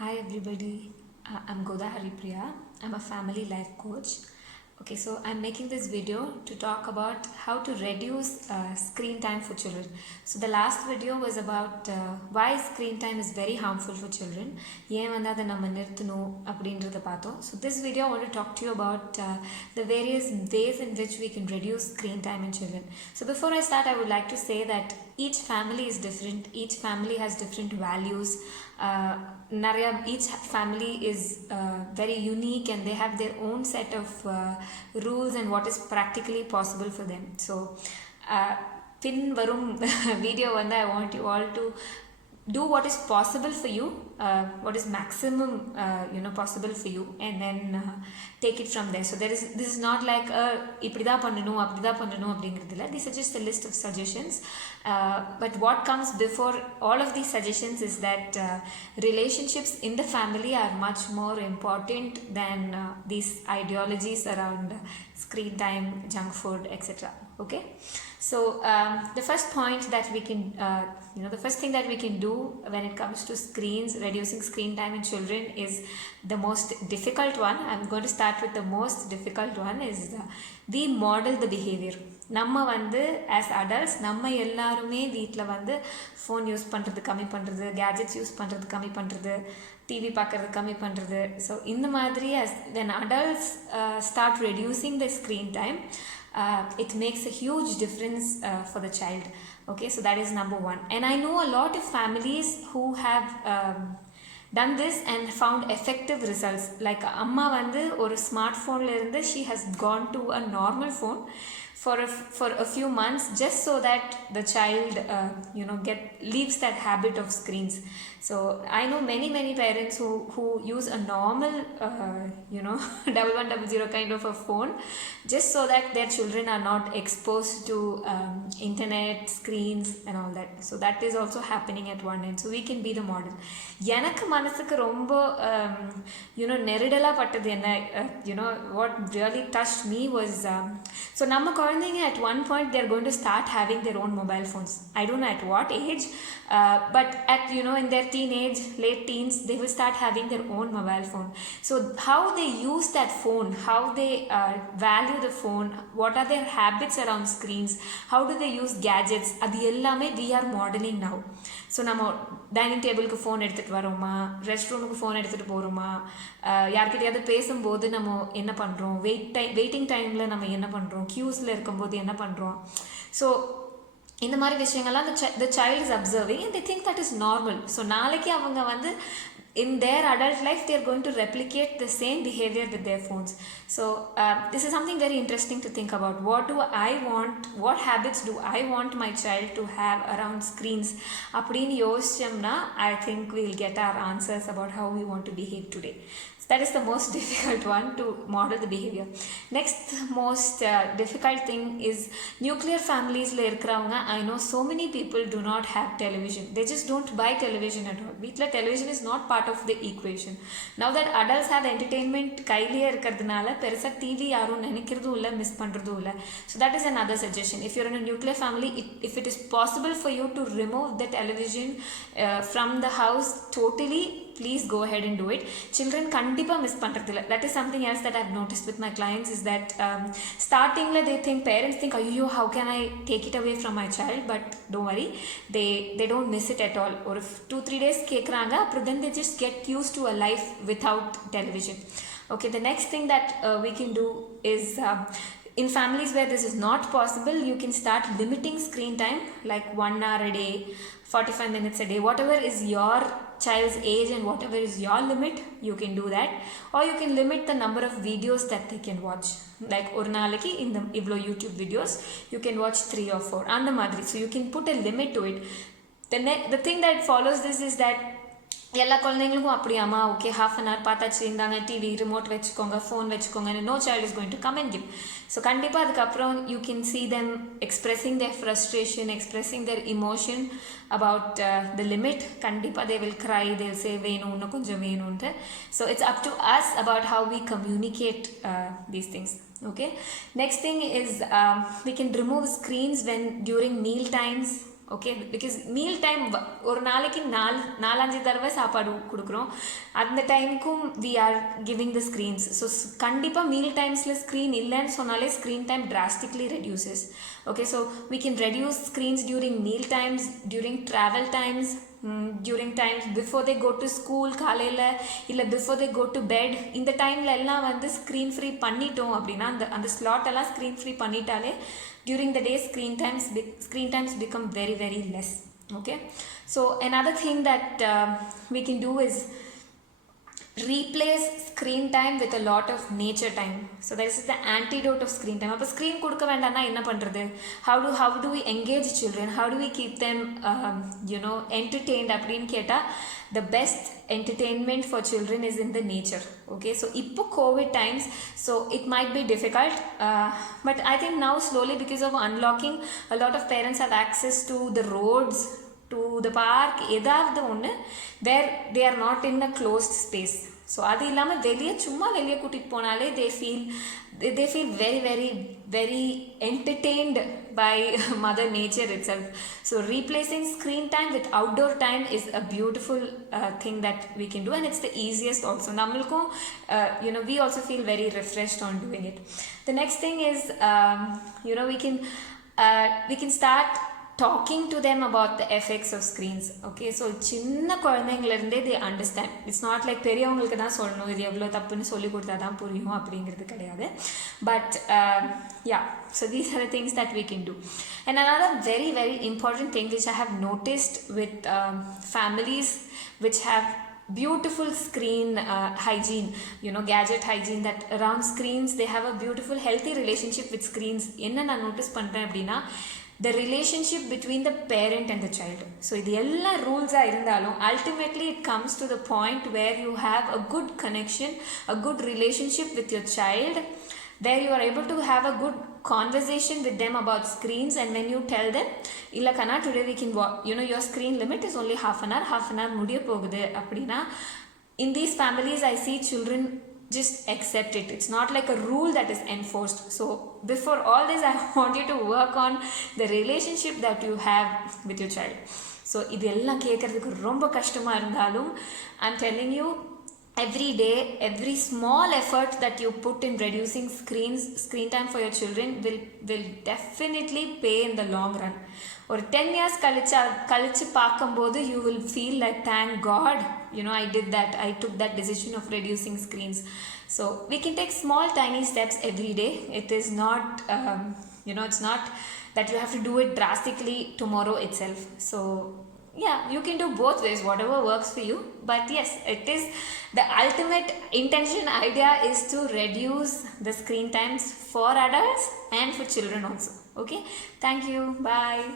Hi everybody, I'm Goda Haripriya. I'm a family life coach. Okay, so I'm making this video to talk about how to reduce screen time for children. So the last video was about why screen time is very harmful for children. ஏன் வந்து அதை நம்ம நிறுத்தணும் அப்படின்றத பார்த்தோம். So this video I want to talk to you about the various ways in which we can reduce screen time in children. So before I start, I would like to say that each family is different. Each family has different values. Each family is very unique and they have their own set of rules and what is practically possible for them. So பின் வரும் video வந்து I want you all to do what is possible for you, what is maximum possible for you, and then take it from there. So this is not like இப்படிதா பண்ணணும் அப்படிதா பண்ணணும் அப்படிங்கிறது இல்லை. These are just a list of suggestions, but what comes before all of these suggestions is that relationships in the family are much more important than these ideologies around screen time, junk food, etc. Okay, so the first point that we can the first thing that we can do when it comes to screens, reducing screen time in children, is the most difficult one. I'm going to start with the most difficult one, is we model the behavior. நம்ம வந்து as adults நம்ம எல்லாருமே வீட்டில் வந்து phone use பண்ணுறது கம்மி பண்ணுறது, gadgets use பண்ணுறது கம்மி பண்ணுறது, டிவி பார்க்குறது கம்மி பண்ணுறது. ஸோ இந்த மாதிரி when adults start reducing the screen time, it makes a huge difference for the child. Okay, so that is number one. And I know a lot of families who have done this and found effective results. Like amma vandu or smartphone la irundhu she has gone to a normal phone for a few months, just so that the child leaves that habit of screens. So I know many parents who use a normal 1100 kind of a phone, just so that their children are not exposed to internet, screens and all that. So that is also happening at one end. So we can be the model. எனக்கு மனசுக்கு ரொம்ப நெருடலா பட்டது என்ன, what really touched me was so நம்ம குழந்தைங்க at one point they're going to start having their own mobile phones. I don't know at what age, but at in their teenage, late teens, they will start having their own mobile phone. So how they use that phone, how they value the phone, what are their habits around screens, how do they use gadgets, அது எல்லாமே we are modeling now. So நம்ம dining டேபிளுக்கு phone எடுத்துகிட்டு வரோமா, rest ரூமுக்கு phone எடுத்துகிட்டு போகிறோமா, யார்கிட்டையாவது பேசும்போது நம்ம என்ன பண்ணுறோம், வெயிட்டிங் டைமில் நம்ம என்ன பண்ணுறோம், க்யூஸில் இருக்கும்போது என்ன பண்ணுறோம். ஸோ இந்த மாதிரி விஷயங்கள்லாம் the child is observing and they think that is normal. So நாளைக்கு அவங்க வந்து in their adult life they are going to replicate the same behavior with their phones. So this is something very interesting to think about. What habits do I want my child to have around screens? அப்படினு யோசிச்சோம்னா I think we'll get our answers about how we want to behave today. That is the most difficult one, to model the behavior. Next most difficult thing is nuclear families la irukravanga. I know so many people do not have television. They just don't buy television at all. Veetla television is not part of the equation. Now that adults have entertainment kailiye irukradunala perisa TV yarum nenikkiradhu illa, miss pandradhu illa. So that is another suggestion. If you're in a nuclear family, if it is possible for you to remove the television from the house totally, please go ahead and do it. Children kandipa miss pandradilla. That is something else that I've noticed with my clients, is that starting la parents think, ayyo, how can I take it away from my child? But don't worry, they don't miss it at all. Or if 2-3 days kekranga, then they just get used to a life without television. Okay, the next thing that we can do is in families where this is not possible, you can start limiting screen time, like 1 hour a day, 45 minutes a day, whatever is your child's age and whatever is your limit, you can do that. Or you can limit the number of videos that they can watch. Like ஒரு நாளைக்கு இந்த இவ்வளோ YouTube videos you can watch 3 or 4 அந்த மாதிரி. So you can put a limit to it. The thing that follows this is that எல்லா குழந்தைங்களுக்கும் அப்படியாமா, okay half an hour பார்த்தாச்சு, இருந்தாங்க டிவி ரிமோட் வச்சுக்கோங்க, ஃபோன் வச்சுக்கோங்க, no child is going to come and give. So கண்டிப்பாக அதுக்கப்புறம் you can see them expressing their frustration, expressing their emotion about the limit. கண்டிப்பாக they will cry, they will say வேணும், இன்னும் கொஞ்சம் வேணும்ன்ட்டு. So it's up to us about how we communicate these things. Okay, next thing is we can remove screens during meal times, okay because meal time ஒரு நாளைக்கு 4-5 தடவை சாப்பாடு கொடுக்குறோம். அந்த டைமுக்கும் we are giving the screens. So கண்டிப்பாக meal டைம்ஸில் screen இல்லைன்னு சொன்னாலே screen time drastically reduces. Okay, so we can reduce screens during meal times, during travel times, during times before they go to school, காலையில் இல்லை before they go to bed. இந்த டைமில் எல்லாம் வந்து ஸ்க்ரீன் ஃப்ரீ பண்ணிட்டோம் அப்படின்னா அந்த ஸ்லாட் எல்லாம் ஸ்க்ரீன் ஃப்ரீ பண்ணிட்டாலே during the day screen times become very very less. Okay, so another thing that we can do is replace screen time with a lot of nature time. So that is the antidote of screen time. அப்போ screen கொடுக்க வேண்டாம்னா என்ன பண்ணுறது? how do we engage children? How do we keep them entertained அப்படின்னு கேட்டால் the best entertainment for children is in the nature. Okay, so இப்போ COVID times, so it might be difficult, but I think now slowly because of unlocking, a lot of parents have access to the roads, to the park, ஏதாவது ஒன்று where they are not in a closed space. So அது இல்லாமல் சும்மா வெளியே கூட்டிகிட்டு போனாலே they feel very very very entertained by mother nature itself. So replacing screen time with outdoor time is a beautiful thing that we can do, and it's the easiest also. நம்மளுக்கும் we also feel very refreshed on doing it. The next thing is we can start talking to them about the effects of screens. Okay, so சின்ன குழந்தைங்கள்லேருந்தே they understand. It's not like பெரியவங்களுக்கு தான் சொல்லணும் இது எவ்வளோ தப்புன்னு சொல்லி கொடுத்தா தான் புரியும் அப்படிங்கிறது கிடையாது. But yeah, so these are the things that we can do. And another very very important thing which I have noticed with families which have beautiful screen hygiene, gadget hygiene, that around screens they have a beautiful healthy relationship with screens. என்ன நான் notice பண்ணுறேன் அப்படின்னா the relationship between the parent and the child. So இது எல்லா ரூல்ஸாக இருந்தாலும் ultimately it comes to the point where you have a good connection, a good relationship with your child, where you are able to have a good conversation with them about screens. And when you tell them illa kana today we can your screen limit is only half an hour முடிய போகுது அப்படின்னா, in these families I see children just accept it. It's not like a rule that is enforced. So before all this I want you to work on the relationship that you have with your child. So இதெல்லாம் கேட்கறதுக்கு ரொம்ப கஷ்டமா இருந்தாலும் I'm telling you, every day, every small effort that you put in reducing screen time for your children will definitely pay in the long run. ஒரு 10 years கழிச்சு பார்க்கும்போது you will feel like thank God I did that, I took that decision of reducing screens. So we can take small tiny steps every day. It is not it's not that you have to do it drastically tomorrow itself. So yeah, you can do both ways, whatever works for you. But yes, it is the ultimate intention idea is to reduce the screen times for adults and for children also. Okay, thank you, bye.